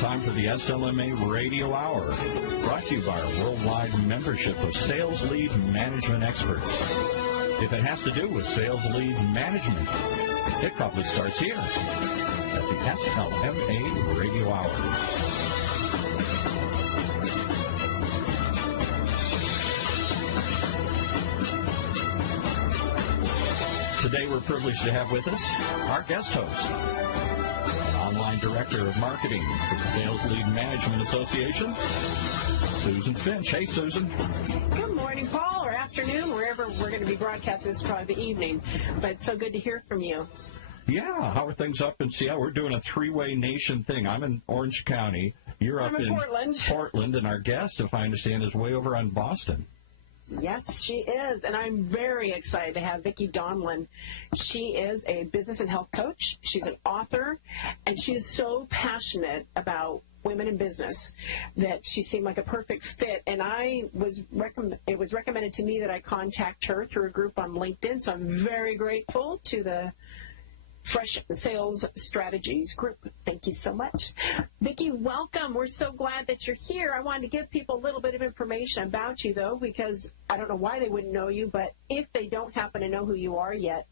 time for the SLMA Radio Hour, brought to you by our worldwide membership of sales lead management experts. If it has to do with sales lead management, it probably starts here at the SLMA Radio Hour. Today we're privileged to have with us our guest host, Online Director of Marketing for the Sales Lead Management Association, Susan Finch. Hey, Susan. Good morning, Paul, or afternoon, wherever we're going to be broadcasting. This is probably the evening, but it's so good to hear from you. Yeah, how are things up in Seattle? We're doing a three-way nation thing. I'm in Orange County. You're up in Portland, and our guest, if I understand, is way over on Boston. Yes, she is, and I'm very excited to have Vicki Donlan. She is a business and health coach. She's an author, and she is so passionate about women in business that she seemed like a perfect fit. And it was recommended to me that I contact her through a group on LinkedIn, so I'm very grateful to the Fresh Sales Strategies group. Thank you so much. Vicki, welcome. We're so glad that you're here. I wanted to give people a little bit of information about you, though, because I don't know why they wouldn't know you, but if they don't happen to know who you are yet,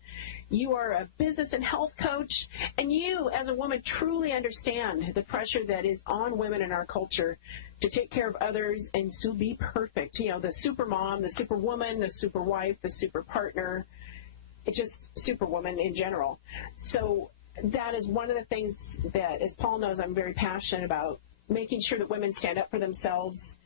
you are a business and health coach, and you, as a woman, truly understand the pressure that is on women in our culture to take care of others and still be perfect. You know, the super mom, the super woman, the super wife, the super partner. It's just superwoman in general. So that is one of the things that, as Paul knows, I'm very passionate about, making sure that women stand up for themselves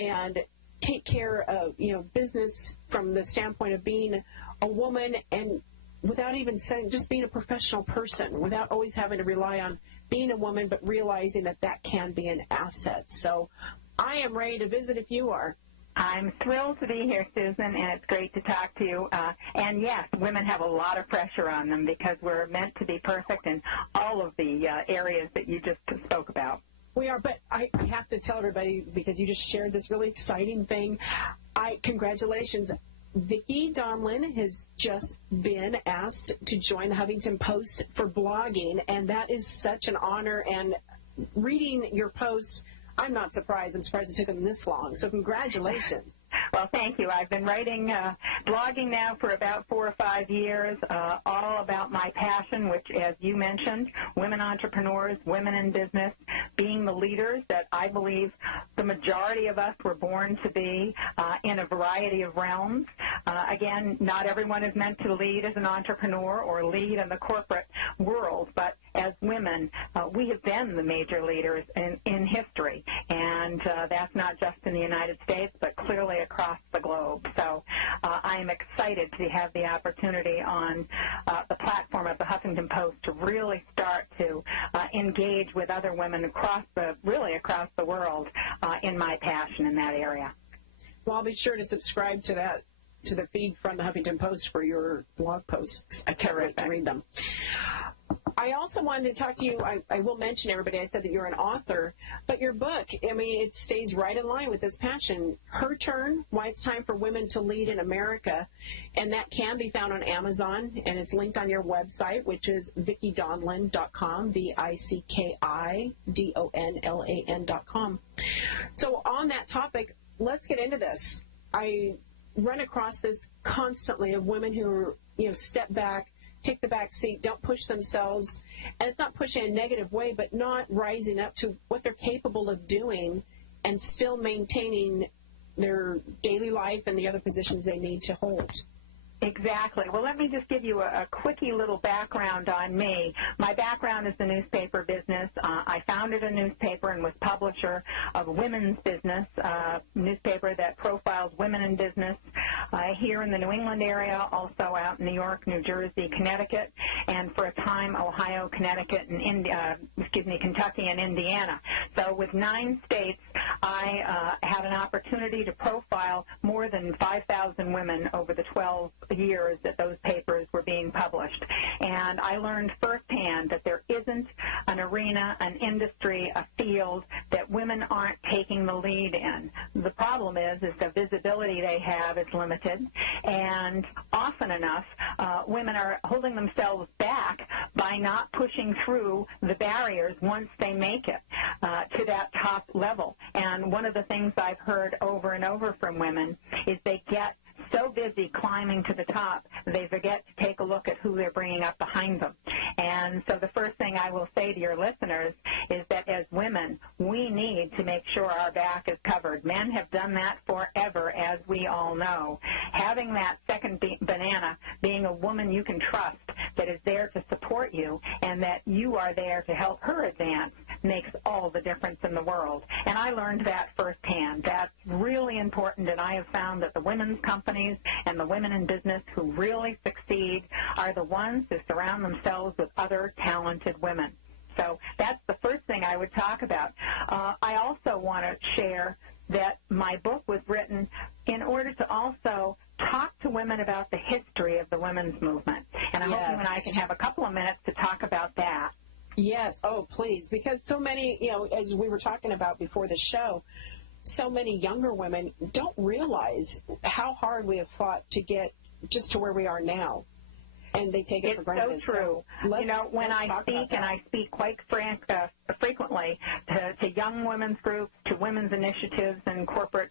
and take care of, business from the standpoint of being a woman, and without even saying, just being a professional person, without always having to rely on being a woman, but realizing that that can be an asset. So I am ready to visit if you are. I'm thrilled to be here, Susan, and it's great to talk to you. And yes, women have a lot of pressure on them because we're meant to be perfect in all of the areas that you just spoke about. We are, but I have to tell everybody, because you just shared this really exciting thing. Congratulations. Vicki Donlan has just been asked to join the Huffington Post for blogging, and that is such an honor. And reading your post, I'm not surprised. I'm surprised it took them this long. So congratulations. Well, thank you. I've been writing, blogging now for about 4 or 5 years, all about my passion, which, as you mentioned, women entrepreneurs, women in business, being the leaders that I believe the majority of us were born to be in a variety of realms. Again, not everyone is meant to lead as an entrepreneur or lead in the corporate world, but as women, we have been the major leaders in history, and that's not just in the United States, but clearly across the globe. So I am excited to have the opportunity on the platform of the Huffington Post to really start to engage with other women across the world in my passion in that area. Well, I'll be sure to subscribe to the feed from the Huffington Post for your blog posts. I can't wait to read them. I also wanted to talk to you. I will mention, everybody, I said that you're an author, but your book, it stays right in line with this passion. Her Turn, Why It's Time for Women to Lead in America, and that can be found on Amazon, and it's linked on your website, which is VickiDonlan.com, VickiDonlan.com. So on that topic, let's get into this. I run across this constantly of women who step back, take the back seat, don't push themselves, and it's not pushing in a negative way, but not rising up to what they're capable of doing and still maintaining their daily life and the other positions they need to hold. Exactly. Well, let me just give you a quickie little background on me. My background is the newspaper business. I founded a newspaper and was publisher of Women's Business, a newspaper that profiles women in business here in the New England area, also out in New York, New Jersey, Connecticut, and for a time Ohio, Connecticut, and Kentucky and Indiana. So with 9 states, I had an opportunity to profile more than 5,000 women over the 12 years that those papers were being published. And I learned firsthand that there isn't an arena, an industry, a field that women aren't taking the lead in. The problem is the visibility they have is limited, and often enough, women are holding themselves back by not pushing through the barriers once they make it to that top level. And one of the things I've heard over and over from women is they get so busy climbing to the top, they forget to take a look at who they're bringing up behind them. And so the first thing I will say to your listeners is that as women, we need to make sure our back is covered. Men have done that forever, as we all know. Having that second banana, being a woman you can trust that is there to support you and that you are there to help her advance, makes all the difference in the world. And I learned that firsthand. That's really important, and I have found that the women's companies and the women in business who really succeed are the ones who surround themselves with other talented women. So that's the first thing I would talk about. I also want to share that my book was written in order to also talk to women about the history of the women's movement. And I'm hoping I can have a couple of minutes to talk about that. Yes. Oh, please. Because so many, as we were talking about before the show, so many younger women don't realize how hard we have fought to get just to where we are now. And they take it for granted. It's so true. When I speak, and I speak quite frequently to young women's groups, to women's initiatives and corporate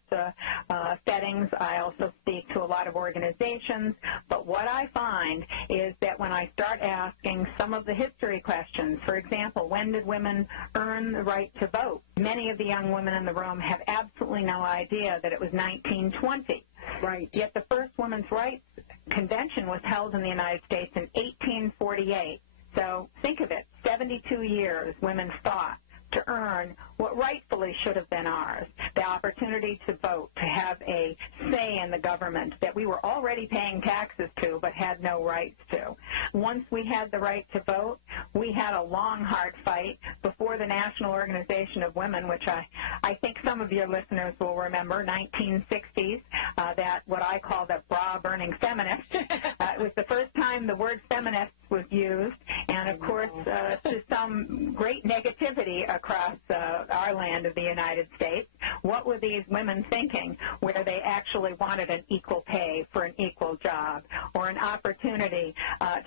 settings, I also speak to a lot of organizations. But what I find is that when I start asking some of the history questions, for example, when did women earn the right to vote? Many of the young women in the room have absolutely no idea that it was 1920. Right. Yet the first women's rights convention was held in the United States in 1848. So think of it, 72 years women fought to earn what rightfully should have been ours, the opportunity to vote, to have a say in the government that we were already paying taxes to but had no rights to. Once we had the right to vote, we had a long, hard fight before the National Organization of Women, which I think some of your listeners will remember, 1960s, that what I call the bra-burning feminist. It was the first time the word feminist was used, and of course, to some great negativity across our land of the United States. What were these women thinking where they actually wanted an equal pay for an equal job or an opportunity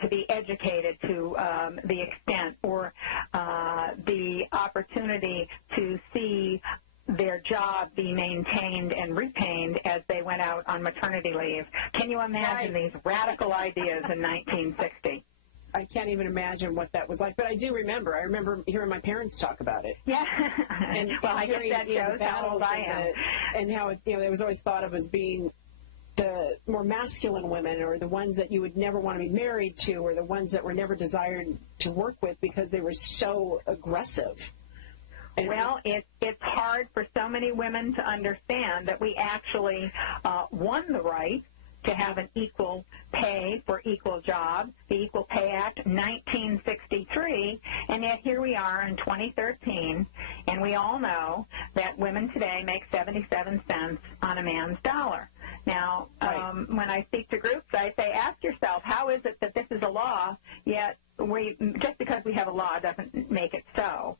to be educated to the extent or the opportunity to see their job be maintained and retained as they went out on maternity leave? Can you imagine these radical ideas in 1960? I can't even imagine what that was like, but I do remember. I remember hearing my parents talk about it. Yeah. And well, I guess that shows how old I am. And how it was always thought of as being the more masculine women, or the ones that you would never want to be married to, or the ones that were never desired to work with because they were so aggressive. And well, it's hard for so many women to understand that we actually won the right to have an equal pay for equal jobs, the Equal Pay Act, 1963, and yet here we are in 2013, and we all know that women today make 77 cents on a man's dollar. Now, when I speak to groups, I say, ask yourself, how is it that this is a law, yet just because we have a law doesn't make it so?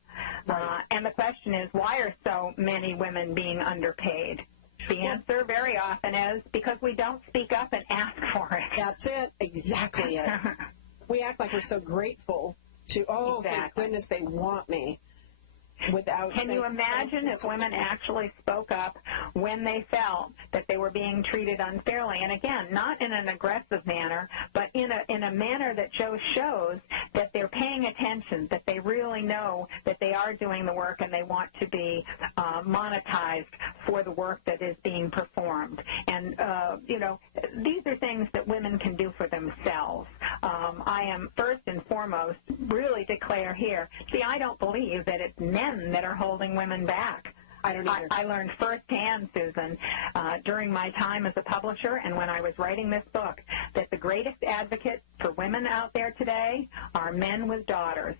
And the question is, why are so many women being underpaid? The answer very often is because we don't speak up and ask for it. That's it. Exactly it. We act like we're so grateful to, thank goodness they want me. Can you imagine if women actually spoke up when they felt that they were being treated unfairly? And again, not in an aggressive manner, but in a manner that shows that they're paying attention, that they really know that they are doing the work and they want to be monetized for the work that is being performed. And, these are things that women can do for themselves. I am first and foremost really declare here, I don't believe that it's men that are holding women back. I don't either. I learned firsthand, Susan, during my time as a publisher and when I was writing this book, that the greatest advocates for women out there today are men with daughters.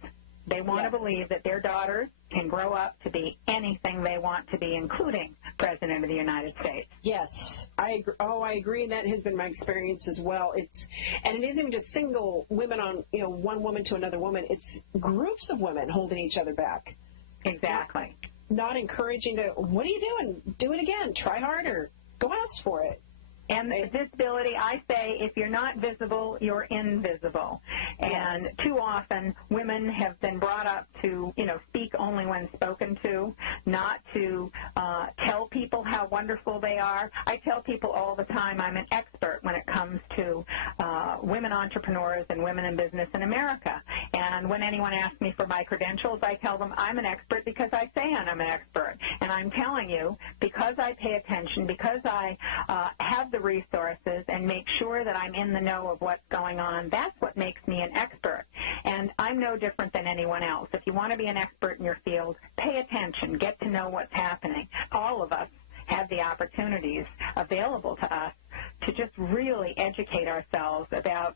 They want to believe that their daughters can grow up to be anything they want to be, including President of the United States. Yes, I agree. Oh, I agree. That has been my experience as well. And it isn't even just single women on, one woman to another woman. It's groups of women holding each other back. Exactly. Not encouraging to, what are you doing? Do it again. Try harder. Go ask for it. And visibility, I say, if you're not visible, you're invisible. And too often, women have been brought up to, speak only when spoken to, not to tell people how wonderful they are. I tell people all the time I'm an expert when it comes to women entrepreneurs and women in business in America. And when anyone asks me for my credentials, I tell them I'm an expert because I say I'm an expert. And I'm telling you, because I pay attention, because I have the resources and make sure that I'm in the know of what's going on, that's what makes me an expert. And I'm no different than anyone else. If you want to be an expert in your field, pay attention, get to know what's happening. All of us have the opportunities available to us to just really educate ourselves about,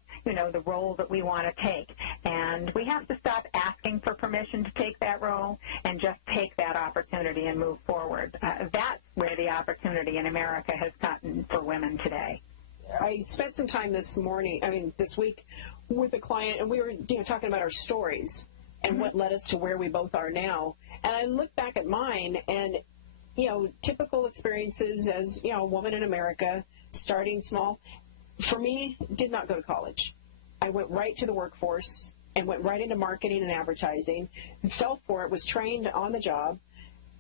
the role that we want to take. And we have to stop asking for permission to take that role and just take that opportunity and move forward. That's where the opportunity in America has gotten for women today. I spent some time this week with a client, and we were talking about our stories and what led us to where we both are now. And I look back at mine and, typical experiences as, a woman in America, starting small. For me, did not go to college. I went right to the workforce and went right into marketing and advertising, fell for it, was trained on the job,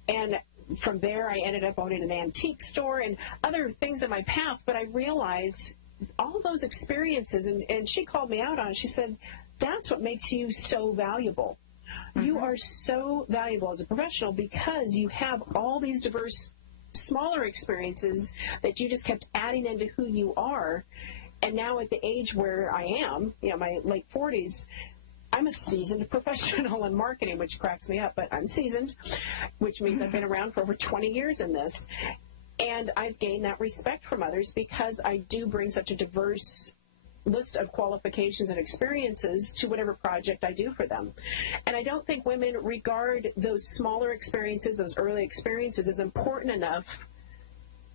and from there I ended up owning an antique store and other things in my path, but I realized all those experiences, and she called me out on it. She said, that's what makes you so valuable. You are so valuable as a professional because you have all these diverse, smaller experiences that you just kept adding into who you are. And now at the age where I am, my late 40s, I'm a seasoned professional in marketing, which cracks me up, but I'm seasoned, which means I've been around for over 20 years in this. And I've gained that respect from others because I do bring such a diverse list of qualifications and experiences to whatever project I do for them. And I don't think women regard those smaller experiences, those early experiences, as important enough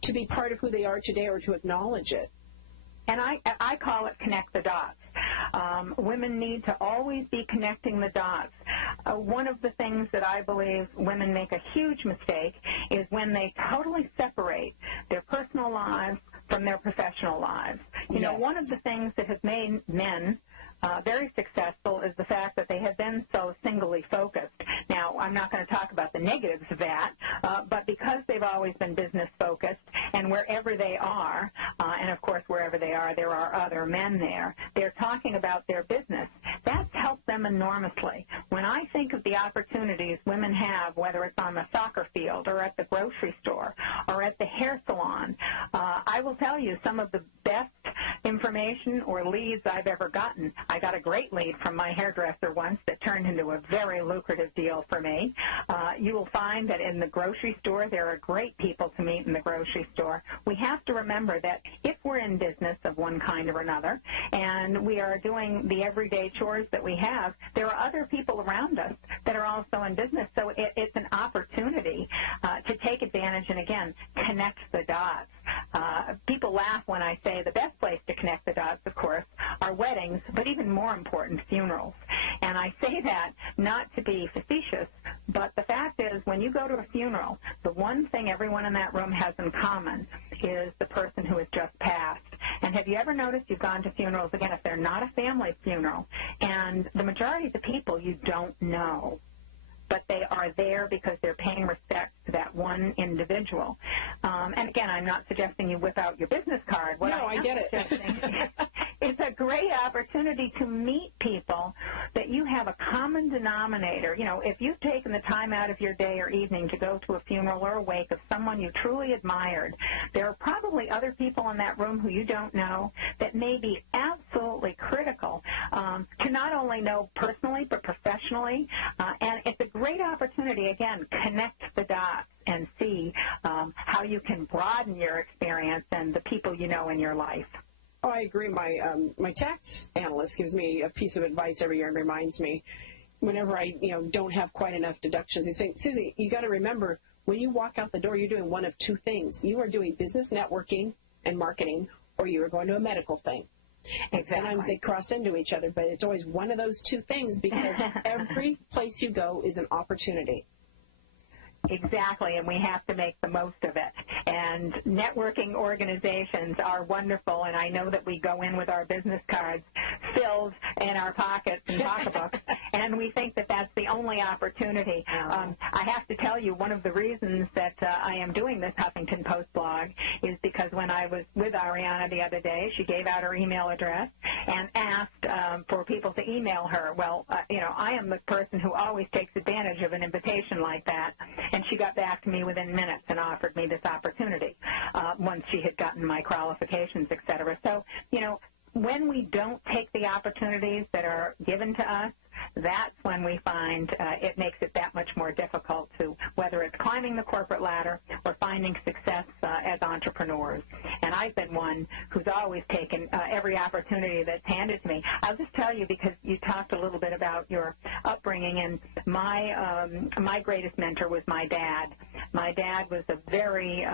to be part of who they are today or to acknowledge it. And I call it connect the dots. Women need to always be connecting the dots. One of the things that I believe women make a huge mistake is when they totally separate their personal lives from their professional lives. One of the things that has made men very successful is the fact that they have been so singly focused. Now, I'm not going to talk about the negatives of that, but because they've always been business focused, and wherever they are, and of course wherever they are, there are other men there, they're talking about their business. That's helped them enormously. When I think of the opportunities women have, whether it's on the soccer field or at the grocery store or at the hair salon, I will tell you some of the best information or leads I've ever gotten. I got a great lead from my hairdresser once that turned into a very lucrative deal for me. You will find that in the grocery store, there are great people to meet in the grocery store. We have to remember that if we're in business of one kind or another, and we are doing the everyday chores that we have, there are other people around us that are also in business. So it's an opportunity to take advantage and, again, connect the dots. People laugh when I say the best place to connect the dots, of course, are weddings, but even more important, funerals. And I say that not to be facetious, but the fact is when you go to a funeral, the one thing everyone in that room has in common is the person who has just passed. And have you ever noticed you've gone to funerals, again, if they're not a family funeral, and the majority of the people you don't know, but they are there because they're paying respect to that one individual. And again, I'm not suggesting you whip out your business card. I get it. It's a great opportunity to meet people that you have a common denominator. If you've taken the time out of your day or evening to go to a funeral or a wake of someone you truly admired, there are probably other people in that room who you don't know that may be absolutely critical to not only know personally but professionally. And it's a great opportunity, again, connect the dots and see how you can broaden your experience and the people you know in your life. Oh, I agree. My tax analyst gives me a piece of advice every year and reminds me, whenever I, don't have quite enough deductions, they say, Susie, you got to remember, when you walk out the door, you're doing one of two things. You are doing business networking and marketing, or you are going to a medical thing. And sometimes they cross into each other, but it's always one of those two things, because every place you go is an opportunity. Exactly, and we have to make the most of it. And networking organizations are wonderful, and I know that we go in with our business cards filled in our pockets and pocketbooks, and we think that that's the only opportunity. I have to tell you, one of the reasons that I am doing this Huffington Post blog is because when I was with Ariana the other day, she gave out her email address and asked for people to email her. Well, I am the person who always takes advantage of an invitation like that. And she got back to me within minutes and offered me this opportunity once she had gotten my qualifications, et cetera. So, when we don't take the opportunities that are given to us, that's when we find it makes it that much more difficult to, whether it's climbing the corporate ladder or finding success as entrepreneurs. And I've been one who's always taken every opportunity that's handed to me. I'll just tell you, because you talked a little bit about your upbringing, and my greatest mentor was my dad. My dad was a very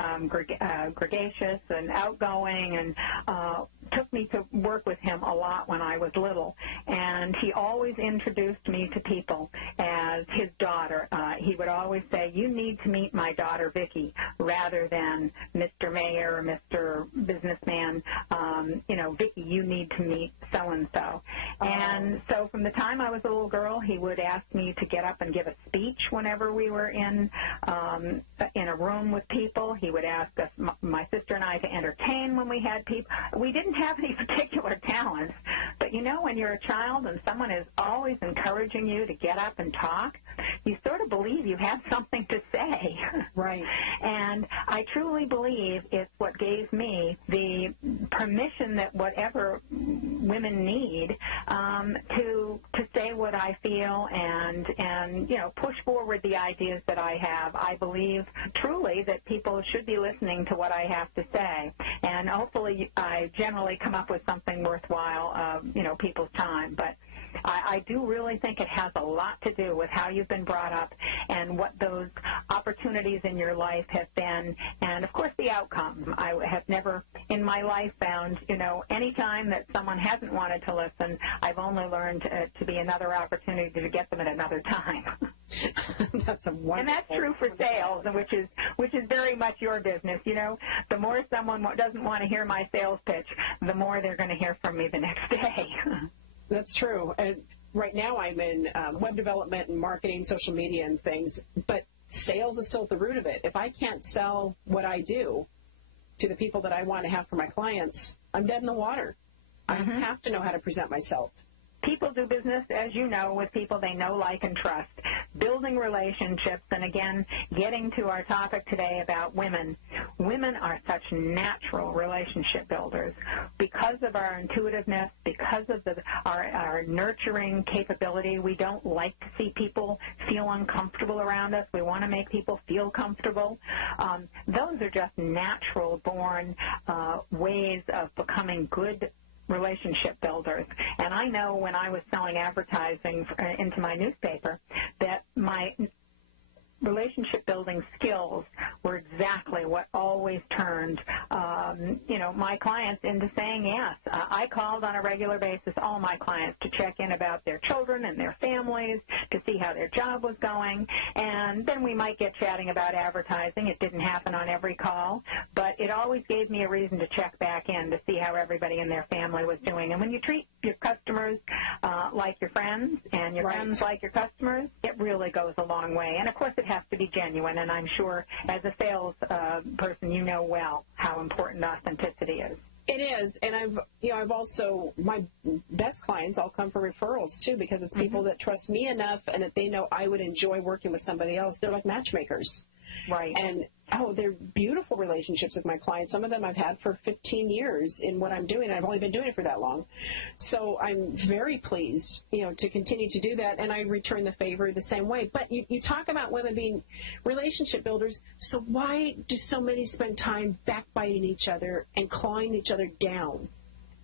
gregarious and outgoing, and took me to work with him a lot when I was little. And he always introduced me to people as his daughter. He would always say, you need to meet my daughter, Vicki, rather than Mr. Mayor or Mr. Businessman. Vicki, you need to meet so-and-so. And so from the time I was a little girl, he would ask me to get up and give a speech whenever we were in a room with people. He would ask us, my sister and I, to entertain when we had people. We didn't have any particular talents, but when you're a child and someone is always encouraging you to get up and talk, you sort of believe you have something to say. Right. And I truly believe it's what gave me the permission that whatever women need to say what I feel and push forward the ideas that I have. I believe truly that people should be listening to what I have to say, and hopefully I generally come up with something worthwhile, people's time. But I do really think it has a lot to do with how you've been brought up and what those opportunities in your life have been, and, of course, the outcome. I have never in my life found, any time that someone hasn't wanted to listen, I've only learned to be another opportunity to get them at another time. That's a wonderful. And that's true for sales, which is very much your business. The more someone doesn't want to hear my sales pitch, the more they're going to hear from me the next day. That's true. And right now I'm in web development and marketing, social media and things, but sales is still at the root of it. If I can't sell what I do to the people that I want to have for my clients, I'm dead in the water. Mm-hmm. I have to know how to present myself. People do business, as you know, with people they know, like, and trust. Building relationships, and again, getting to our topic today about women. Women are such natural relationship builders because of our intuitiveness, because of our nurturing capability. We don't like to see people feel uncomfortable around us. We want to make people feel comfortable. Those are just natural-born ways of becoming good relationship builders. And I know when I was selling advertising into my newspaper that my relationship building skills were exactly what always turned my clients into saying yes. I called on a regular basis all my clients to check in about their children and their families, to see how their job was going, and then we might get chatting about advertising. It didn't happen on every call, but it always gave me a reason to check back in to see how everybody in their family was doing. And when you treat your customers like your friends and your friends like your customers, it really goes a long way. And, of course, it has to be genuine, and I'm sure as a sales person you know well how important authenticity is. It is, and I've also, my best clients all come from referrals too, because it's people that trust me enough and that they know I would enjoy working with somebody else. They're like matchmakers. Right. And, they're beautiful relationships with my clients. Some of them I've had for 15 years in what I'm doing, and I've only been doing it for that long. So I'm very pleased, to continue to do that, and I return the favor the same way. But you talk about women being relationship builders, so why do so many spend time backbiting each other and clawing each other down?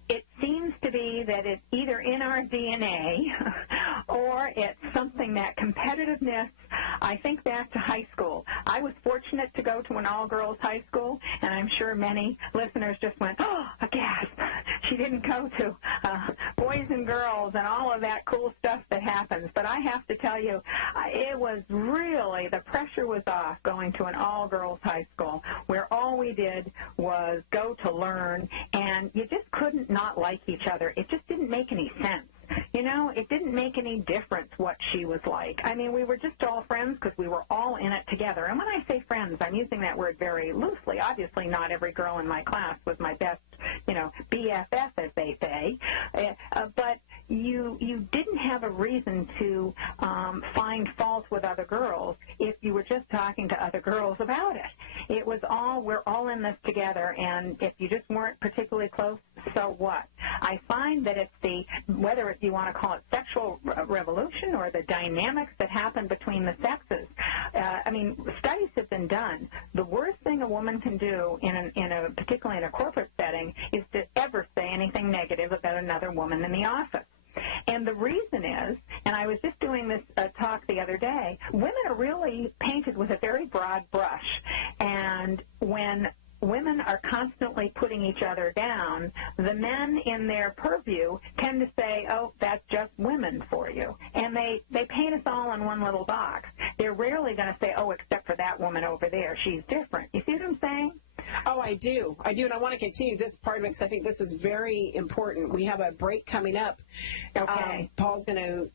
it seems to be that it's either in our DNA or it's something, that competitiveness. I think back to high school. I was fortunate to go to an all-girls high school, and I'm sure many listeners just went, oh, a gasp. She didn't go to boys and girls and all of that cool stuff that happens. But I have to tell you, it was really, the pressure was off going to an all-girls high school where all we did was go to learn, and you just couldn't not like each other. It just didn't make any sense. You know, it didn't make any difference what she was like. I mean, we were just all friends because we were all in it together. And when I say friends, I'm using that word very loosely. Obviously, not every girl in my class was my best, BFF, as they say. But you didn't have a reason to find fault with other girls if you were just talking to other girls about it. It was all, we're all in this together, and if you just weren't particularly close, so what? I find that it's whether you want to call it sexual revolution or the dynamics that happen between the sexes. Studies have been done. The worst thing a woman can do, particularly in a corporate setting, is to ever say anything negative about another woman in the office. And the reason is, and I was just doing this talk the other day, women are really painted with a very broad brush. And when women are constantly putting each other down, the men in their purview tend to say, oh, that's just women for you. And they paint us all in one little box. They're rarely going to say, oh, except for that woman over there, she's different. You see what I'm saying? Oh, I do, and I want to continue this part of it because I think this is very important. We have a break coming up. Okay. Paul's going to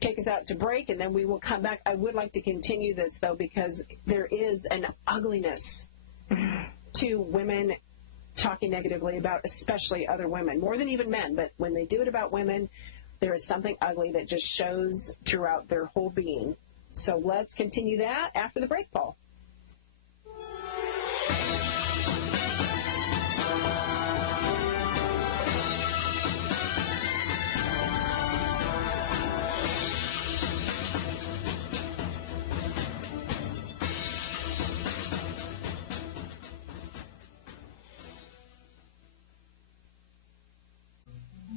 take us out to break, and then we will come back. I would like to continue this, though, because there is an ugliness to women talking negatively about especially other women, more than even men. But when they do it about women, there is something ugly that just shows throughout their whole being. So let's continue that after the break, Paul.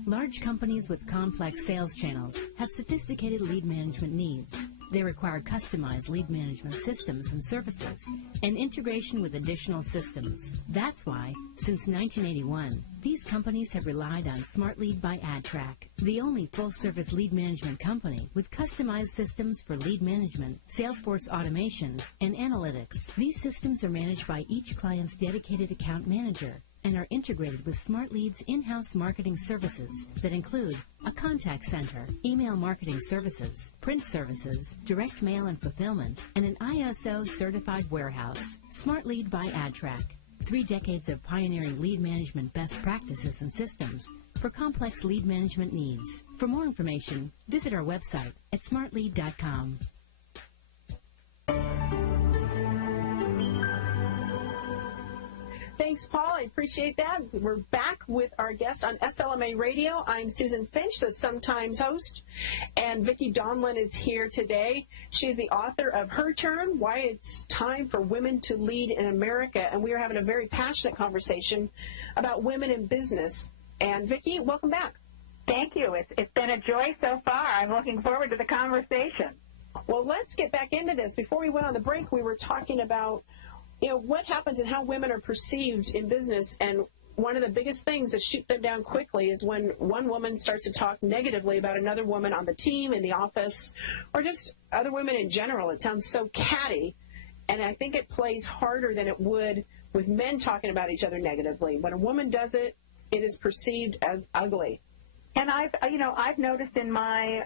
Large companies with complex sales channels have sophisticated lead management needs. They require customized lead management systems and services and integration with additional systems. That's why, since 1981, these companies have relied on Smart Lead by AdTrack, the only full-service lead management company with customized systems for lead management, Salesforce automation, and analytics. These systems are managed by each client's dedicated account manager and are integrated with Smart Lead's in-house marketing services that include a contact center, email marketing services, print services, direct mail and fulfillment, and an ISO-certified warehouse. Smart Lead by AdTrack. 3 decades of pioneering lead management best practices and systems for complex lead management needs. For more information, visit our website at smartlead.com. Thanks, Paul. I appreciate that. We're back with our guest on SLMA Radio. I'm Susan Finch, the Sometimes host, and Vicki Donlan is here today. She's the author of Her Turn, Why It's Time for Women to Lead in America, and we are having a very passionate conversation about women in business. And Vicki, welcome back. Thank you. It's been a joy so far. I'm looking forward to the conversation. Well, let's get back into this. Before we went on the break, we were talking about what happens and how women are perceived in business. And one of the biggest things that shoot them down quickly is when one woman starts to talk negatively about another woman on the team, in the office, or just other women in general. It sounds so catty, and I think it plays harder than it would with men talking about each other negatively. When a woman does it, it is perceived as ugly. And I've noticed in my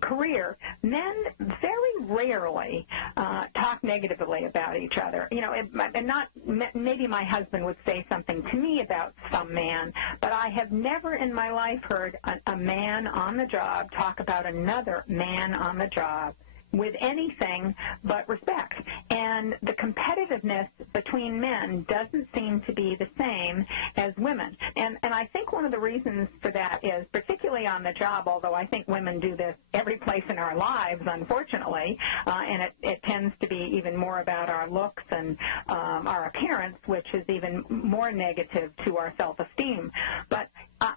career, men very rarely talk negatively about each other. And not maybe my husband would say something to me about some man, but I have never in my life heard a man on the job talk about another man on the job with anything but respect. And the competitiveness between men doesn't seem to be the same as women. And I think one of the reasons for that is, particularly on the job, although I think women do this every place in our lives, unfortunately, and it tends to be even more about our looks and our appearance, which is even more negative to our self-esteem. But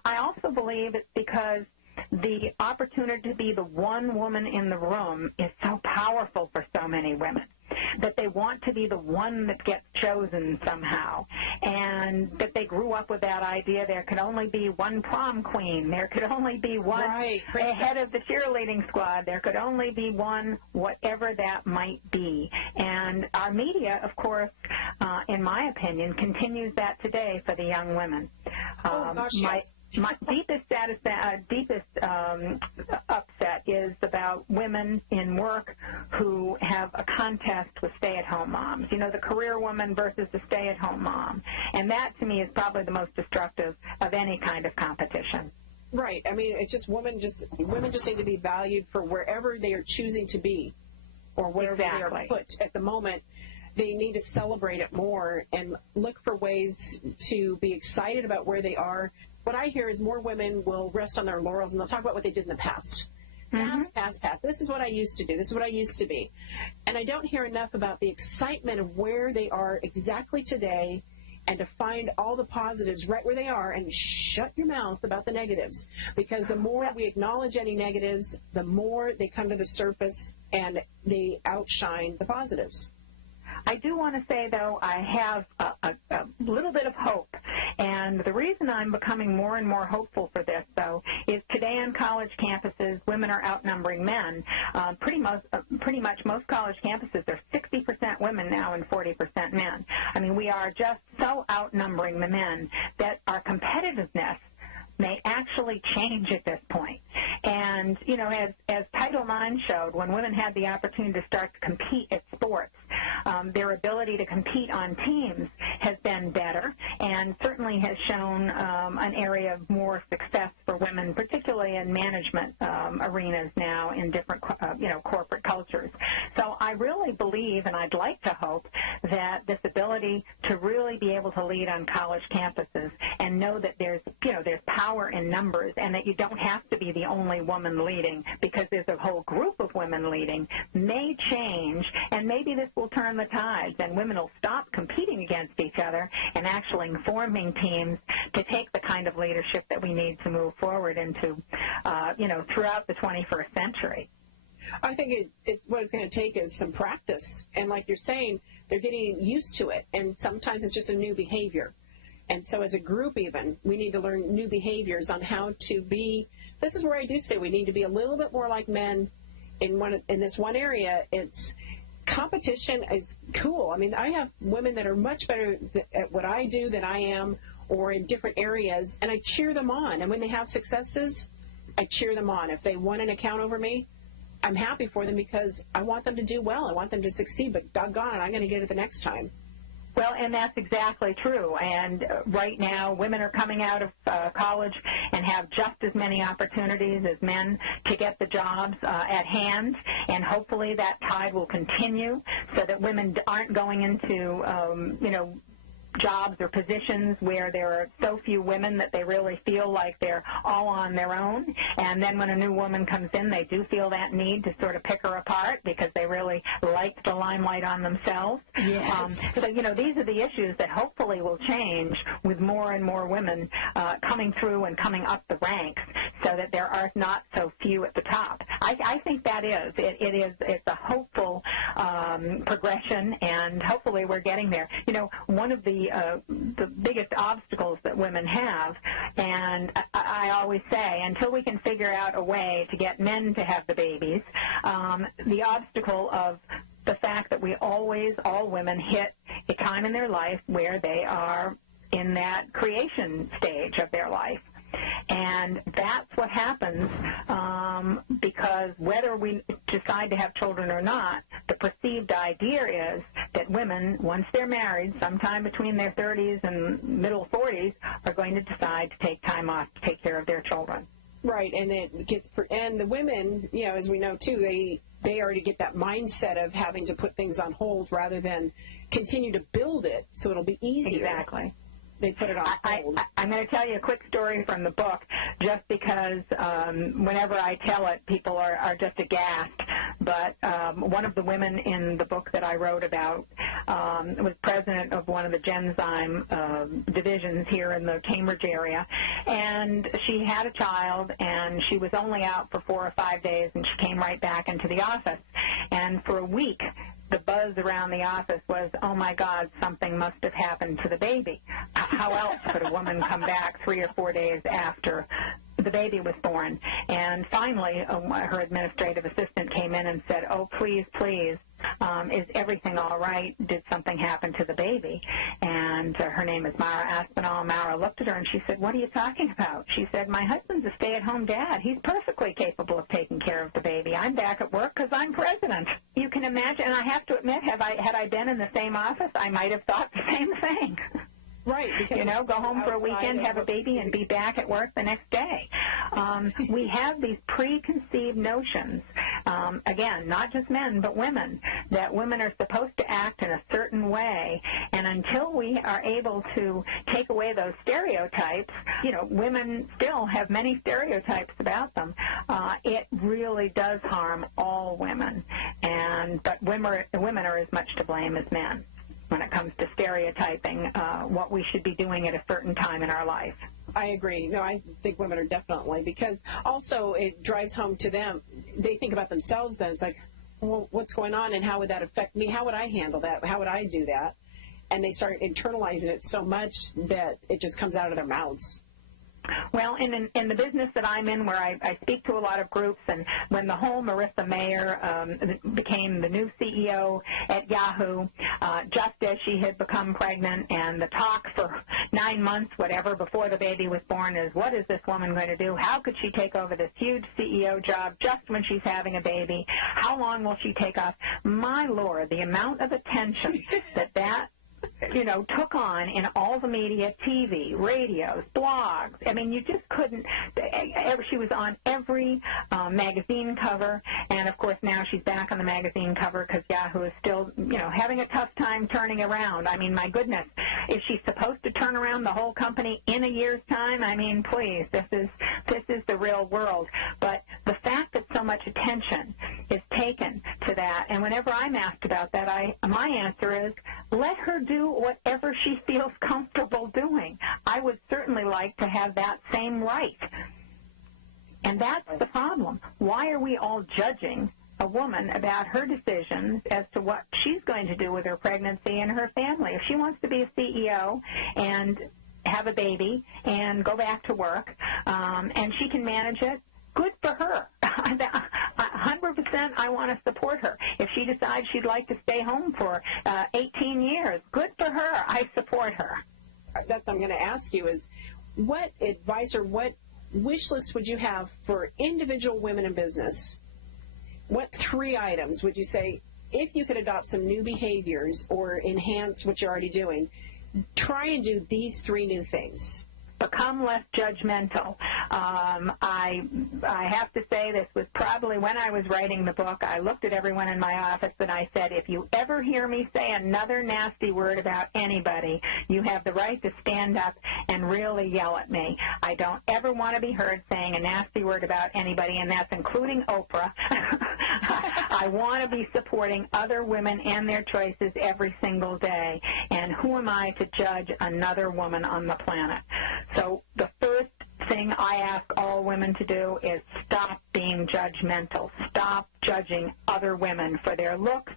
I also because the opportunity to be the one woman in the room is so powerful for so many women, that they want to be the one that gets chosen somehow, and that they grew up with that idea there could only be one prom queen, there could only be one head of the cheerleading squad, there could only be one whatever that might be. And our media, of course, in my opinion, continues that today for the young women. My deepest upset is about women in work who have a contest with stay-at-home moms. You know, the career woman versus the stay-at-home mom. And that, to me, is probably the most destructive of any kind of competition. Right. I mean, it's just women just need to be valued for wherever they are choosing to be, or wherever they are put at the moment. They need to celebrate it more and look for ways to be excited about where they are. What I hear is more women will rest on their laurels, and they'll talk about what they did in the past. Past. This is what I used to do. This is what I used to be. And I don't hear enough about the excitement of where they are exactly today, and to find all the positives right where they are and shut your mouth about the negatives. Because the more we acknowledge any negatives, the more they come to the surface and they outshine the positives. I do want to say, though, I have a little bit of hope. And the reason I'm becoming more and more hopeful for this, though, is today on college campuses, women are outnumbering men. Pretty much most college campuses are 60% women now and 40% men. I mean, we are just so outnumbering the men that our competitiveness may actually change at this point. And, you know, as Title IX showed, when women had the opportunity to start to compete at sports, their ability to compete on teams has been better, and certainly has shown an area of more success for women, particularly in management arenas now in different, corporate cultures. So I really believe, and I'd like to hope, that this ability to really be able to lead on college campuses and know that there's power in numbers, and that you don't have to be the only woman leading because there's a whole group of women leading, may change, and maybe this will turn the tides, and women will stop competing against each other and actually forming teams to take the kind of leadership that we need to move forward into, throughout the 21st century. I think it's what it's going to take is some practice. And like you're saying, they're getting used to it. And sometimes it's just a new behavior. And so as a group even, we need to learn new behaviors on how to be. This is where I do say we need to be a little bit more like men in this one area. It's competition is cool. I mean, I have women that are much better at what I do than I am, or in different areas, and I cheer them on. And when they have successes, I cheer them on. If they won an account over me, I'm happy for them because I want them to do well. I want them to succeed, but doggone it, I'm going to get it the next time. Well, and that's exactly true. And right now, women are coming out of college and have just as many opportunities as men to get the jobs at hand. And hopefully that tide will continue so that women aren't going into, jobs or positions where there are so few women that they really feel like they're all on their own. And then when a new woman comes in, they do feel that need to sort of pick her apart because they really like the limelight on themselves. Yes. So, these are the issues that hopefully will change with more and more women coming through and coming up the ranks so that there are not so few at the top. I think that is. It's a hopeful progression, and hopefully we're getting there. One of the biggest obstacles that women have, and I always say, until we can figure out a way to get men to have the babies, the obstacle of the fact that all women hit a time in their life where they are in that creation stage of their life. And that's what happens because whether we decide to have children or not, the perceived idea is that women, once they're married, sometime between their 30s and middle 40s, are going to decide to take time off to take care of their children. Right, and and the women, as we know too, they already get that mindset of having to put things on hold rather than continue to build it so it'll be easier. Exactly. They put it on hold. I'm going to tell you a quick story from the book, just because whenever I tell it, people are just aghast. but one of the women in the book that I wrote about was president of one of the Genzyme divisions here in the Cambridge area, and she had a child, and she was only out for 4 or 5 days, and she came right back into the office. And for a week, the buzz around the office was, oh, my God, something must have happened to the baby. How else could a woman come back 3 or 4 days after the baby was born? And finally, her administrative assistant came in and said, oh, please, please, is everything all right? Did something happen to the baby? And her name is Mara Aspinall. Mara looked at her and she said, what are you talking about? She said, my husband's a stay-at-home dad. He's perfectly capable of taking care of the baby. I'm back at work because I'm president. You can imagine, and I have to admit, had I been in the same office, I might have thought the same thing. Right. You know, go home for a weekend, have a baby, and be back at work the next day. We have these preconceived notions, again, not just men, but women, that women are supposed to act in a certain way. And until we are able to take away those stereotypes, you know, women still have many stereotypes about them. It really does harm all women. But women are as much to blame as men when it comes to stereotyping what we should be doing at a certain time in our life. I agree. No, I think women are definitely, because also it drives home to them. They think about themselves then. It's like, well, what's going on and how would that affect me? How would I handle that? How would I do that? And they start internalizing it so much that it just comes out of their mouths. Well, in the business that I'm in, where I speak to a lot of groups, and when the whole Marissa Mayer became the new CEO at Yahoo, just as she had become pregnant, and the talk for 9 months, whatever, before the baby was born is, what is this woman going to do? How could she take over this huge CEO job just when she's having a baby? How long will she take off? My Lord, the amount of attention that took on in all the media, TV, radios, blogs. I mean, you just couldn't. She was on every magazine cover, and of course now she's back on the magazine cover because Yahoo is still, having a tough time turning around. I mean, my goodness, is she supposed to turn around the whole company in a year's time? I mean, please, this is the real world. But the fact that so much attention is taken to that, and whenever I'm asked about that, my answer is, let her do whatever she feels comfortable doing. I would certainly like to have that same right. And that's the problem. Why are we all judging a woman about her decisions as to what she's going to do with her pregnancy and her family? If she wants to be a CEO and have a baby and go back to work, and she can manage it, good for her. 100% I want to support her. If she decides she'd like to stay home for 18 years, good for her. I support her. That's what I'm going to ask you is, what advice or what wish list would you have for individual women in business? What 3 items would you say, if you could adopt some new behaviors or enhance what you're already doing, try and do these 3 new things? Become less judgmental. I have to say, this was probably when I was writing the book. I looked at everyone in my office and I said, if you ever hear me say another nasty word about anybody, you have the right to stand up and really yell at me. I don't ever want to be heard saying a nasty word about anybody, and that's including Oprah. I want to be supporting other women and their choices every single day. And who am I to judge another woman on the planet? So the first thing I ask all women to do is stop being judgmental. Stop judging other women for their looks,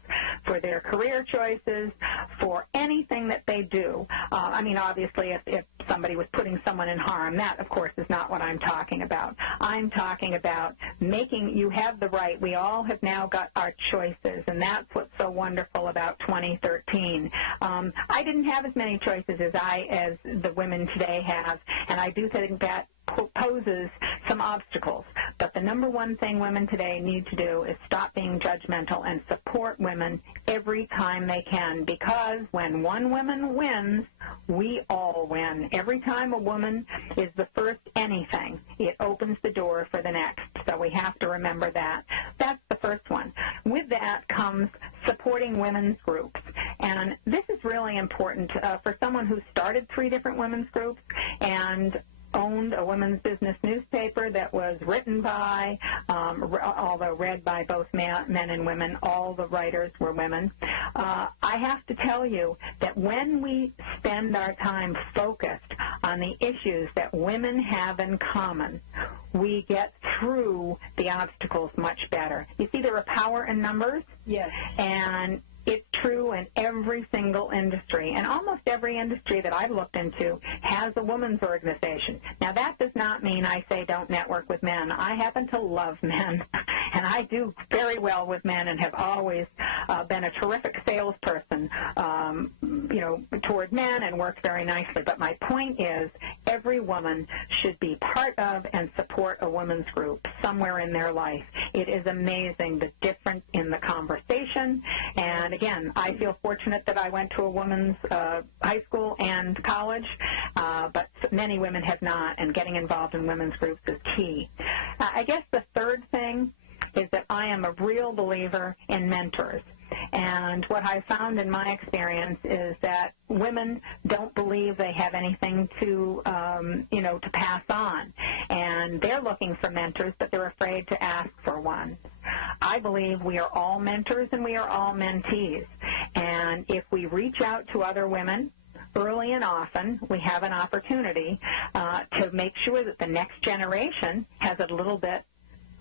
for their career choices, for anything that they do. I mean, obviously, if somebody was putting someone in harm, that, of course, is not what I'm talking about. I'm talking about making you have the right. We all have now got our choices, and that's what's so wonderful about 2013. I didn't have as many choices as the women today have, and I do think that poses some obstacles. But the number one thing women today need to do is stop being judgmental and support women every time they can, because when one woman wins, we all win. Every time a woman is the first anything, it opens the door for the next. So we have to remember that. That's the first one. With that comes supporting women's groups. And this is really important for someone who started 3 different women's groups and owned a women's business newspaper that was written by, although read by both men and women, all the writers were women. I have to tell you that when we spend our time focused on the issues that women have in common, we get through the obstacles much better. You see, there are power in numbers. Yes. And it's true in every single industry, and almost every industry that I've looked into has a women's organization. Now, that does not mean I say don't network with men. I happen to love men, and I do very well with men and have always been a terrific salesperson, toward men and worked very nicely. But my point is every woman should be part of and support a women's group somewhere in their life. It is amazing the difference in the conversation. And again, I feel fortunate that I went to a women's high school and college, but many women have not, and getting involved in women's groups is key. I guess the third thing is that I am a real believer in mentors. And what I found in my experience is that women don't believe they have anything to pass on. And they're looking for mentors, but they're afraid to ask for one. I believe we are all mentors and we are all mentees. And if we reach out to other women early and often, we have an opportunity to make sure that the next generation has a little bit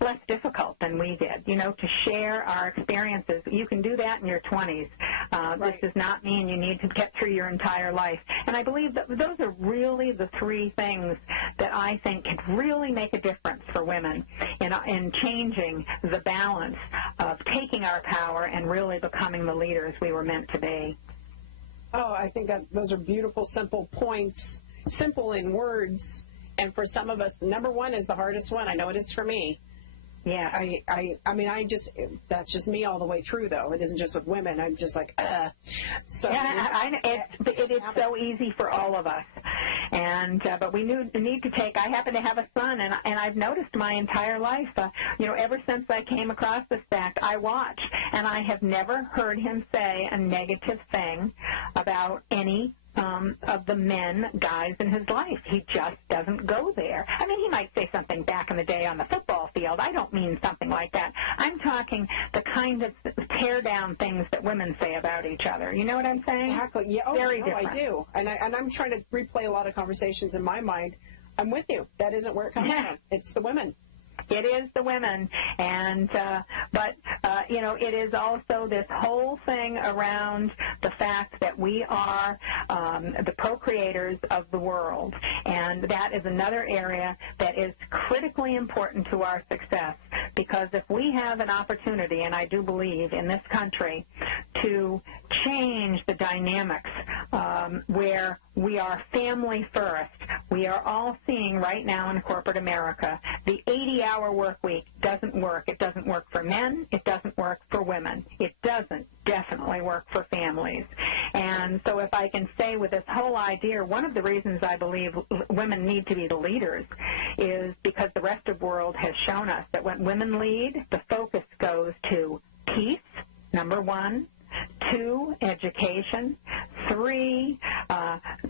less difficult than we did, to share our experiences. You can do that in your 20s. Right. This does not mean you need to get through your entire life. And I believe that those are really the three things that I think could really make a difference for women in changing the balance of taking our power and really becoming the leaders we were meant to be. Oh, I think that those are beautiful, simple points, simple in words. And for some of us, number one is the hardest one. I know it is for me. Yeah. That's just me all the way through, though. It isn't just with women. I'm just like, So it is so easy for all of us. And but we need to take. I happen to have a son, and I've noticed my entire life, ever since I came across this fact, I watch, and I have never heard him say a negative thing about any of the guys in his life. He just doesn't go there. I mean, he might say something back in the day on the football field. I don't mean something like that. I'm talking the kind of tear-down things that women say about each other. You know what I'm saying? Exactly. Yeah. Very different. I do. And I'm trying to replay a lot of conversations in my mind. I'm with you. That isn't where it comes from. It's the women. It is the women, and but it is also this whole thing around the fact that we are the procreators of the world, and that is another area that is critically important to our success, because if we have an opportunity, and I do believe in this country, to change the dynamics where we are family first. We are all seeing right now in corporate America the 80-hour work week doesn't work. It doesn't work for men. It doesn't work for women. It doesn't definitely work for families. And so if I can say with this whole idea, one of the reasons I believe women need to be the leaders is because the rest of the world has shown us that when women lead, the focus goes to peace, number one, 2, education, 3,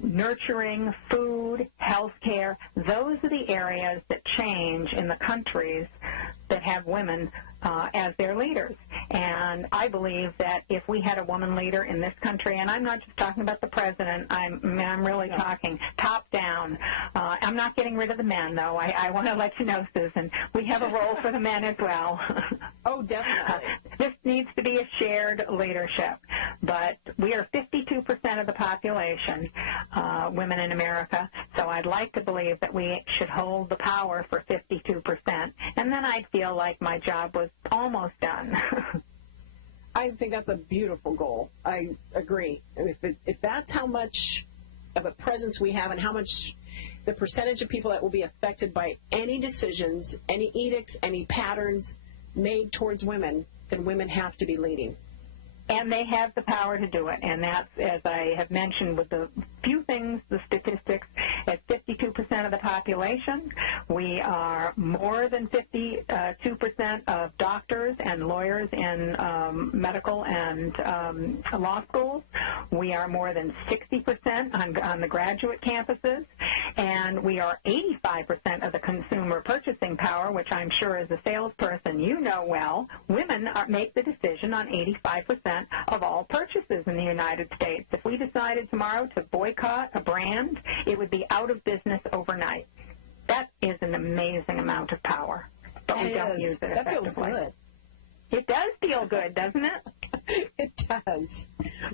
nurturing, food, health care. Those are the areas that change in the countries that have women as their leaders. And I believe that if we had a woman leader in this country, and I'm not just talking about the president, I'm really talking top down. I'm not getting rid of the men, though. I want to let you know, Susan, we have a role for the men as well. Oh, definitely. This needs to be a shared leadership. But we are 52% of the population, women in America, so I'd like to believe that we should hold the power for 52%. And then I'd feel like my job was almost done. I think that's a beautiful goal. I agree. If that's how much of a presence we have and how much the percentage of people that will be affected by any decisions, any edicts, any patterns made towards women, then women have to be leading. And they have the power to do it. And that's, as I have mentioned with the few things, the statistics, at 52% of the population, we are more than 52% of doctors and lawyers in medical and law schools. We are more than 60% on the graduate campuses. and we are 85% of the consumer purchasing power, which I'm sure as a salesperson you know well, women make the decision on 85% of all purchases in the United States. If we decided tomorrow to boycott a brand, it would be out of business overnight. That is an amazing amount of power, but we don't use it effectively. That feels good. It does feel good, doesn't it? It does.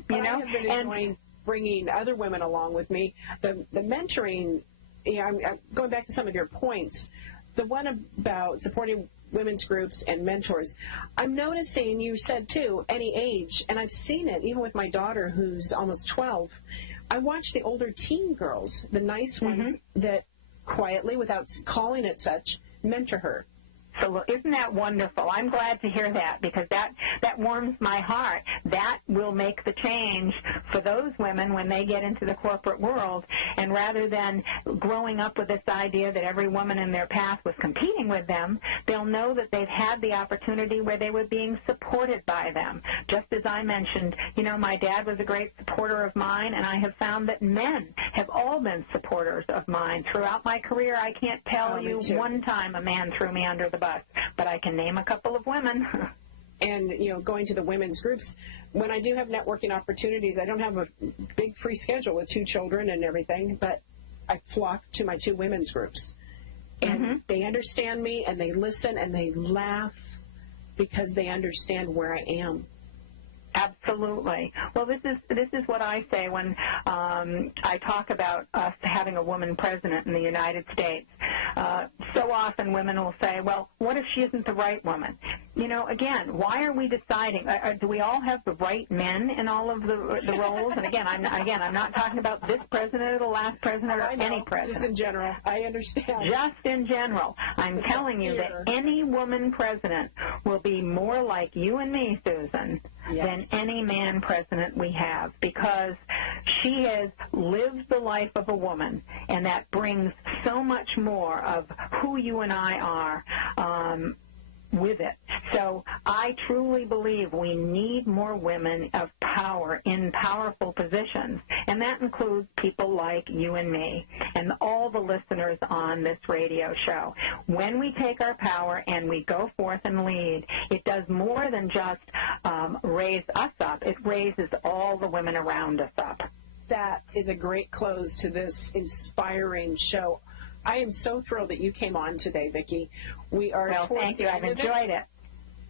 You know, I have been enjoying bringing other women along with me. The mentoring, I'm going back to some of your points. The one about supporting women's groups and mentors. I'm noticing, you said too, any age, and I've seen it even with my daughter who's almost 12. I watch the older teen girls, the nice ones that quietly, without calling it such, mentor her. So isn't that wonderful? I'm glad to hear that, because that warms my heart. That will make the change for those women when they get into the corporate world. And rather than growing up with this idea that every woman in their path was competing with them, they'll know that they've had the opportunity where they were being supported by them. Just as I mentioned, you know, my dad was a great supporter of mine, and I have found that men have all been supporters of mine. Throughout my career, I can't tell you one time a man threw me under the bus. But I can name a couple of women. And, you know, going to the women's groups, when I do have networking opportunities, I don't have a big free schedule with 2 children and everything, but I flock to my 2 women's groups. And they understand me, and they listen, and they laugh because they understand where I am. Absolutely. Well, this is what I say when I talk about us having a woman president in the United States. So often women will say, well, what if she isn't the right woman? You know, again, why are we deciding? Do we all have the right men in all of the roles? And again, I'm not talking about this president or the last president or any president. Just in general. I understand. Just in general. I'm telling you that any woman president will be more like you and me, Susan, than any man president we have, because she has lived the life of a woman, and that brings so much more of who you and I are with it. So I truly believe we need more women of power in powerful positions, and that includes people like you and me and all the listeners on this radio show. When we take our power and we go forth and lead, it does more than just raise us up. It raises all the women around us up. That is a great close to this inspiring show. I am so thrilled that you came on today, Vicki. We are thank you. I've enjoyed it.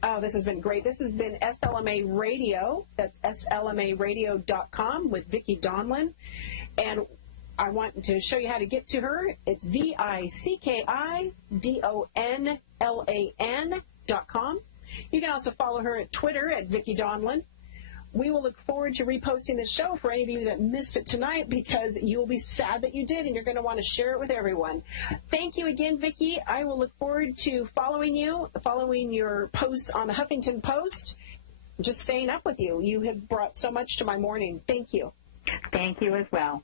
Oh, this has been great. This has been SLMA Radio. That's slmaradio.com with Vicki Donlan. And I want to show you how to get to her. It's VICKIDONLAN.com. You can also follow her at Twitter at Vicki Donlan. We will look forward to reposting this show for any of you that missed it tonight, because you will be sad that you did, and you're going to want to share it with everyone. Thank you again, Vicki. I will look forward to following you, following your posts on the Huffington Post, just staying up with you. You have brought so much to my morning. Thank you. Thank you as well.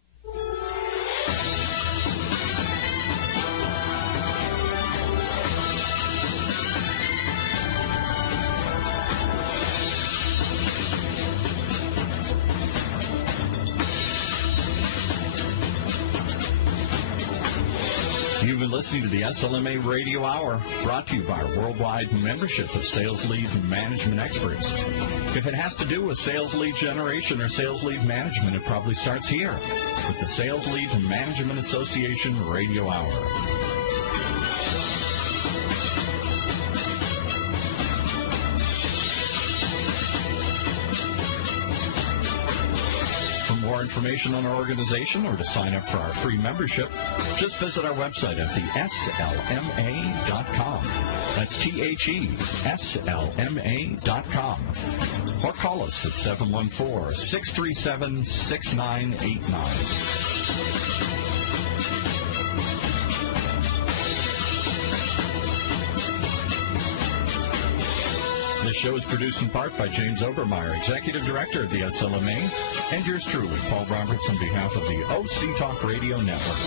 You've been listening to the SLMA Radio Hour, brought to you by our worldwide membership of sales lead management experts. If it has to do with sales lead generation or sales lead management, it probably starts here with the Sales Lead Management Association Radio Hour. More information on our organization or to sign up for our free membership, just visit our website at the SLMA.com. That's THESLMA.com. Or call us at 714-637-6989. This show is produced in part by James Obermeyer, Executive Director of the SLMA, and yours truly, Paul Roberts, on behalf of the OC Talk Radio Network.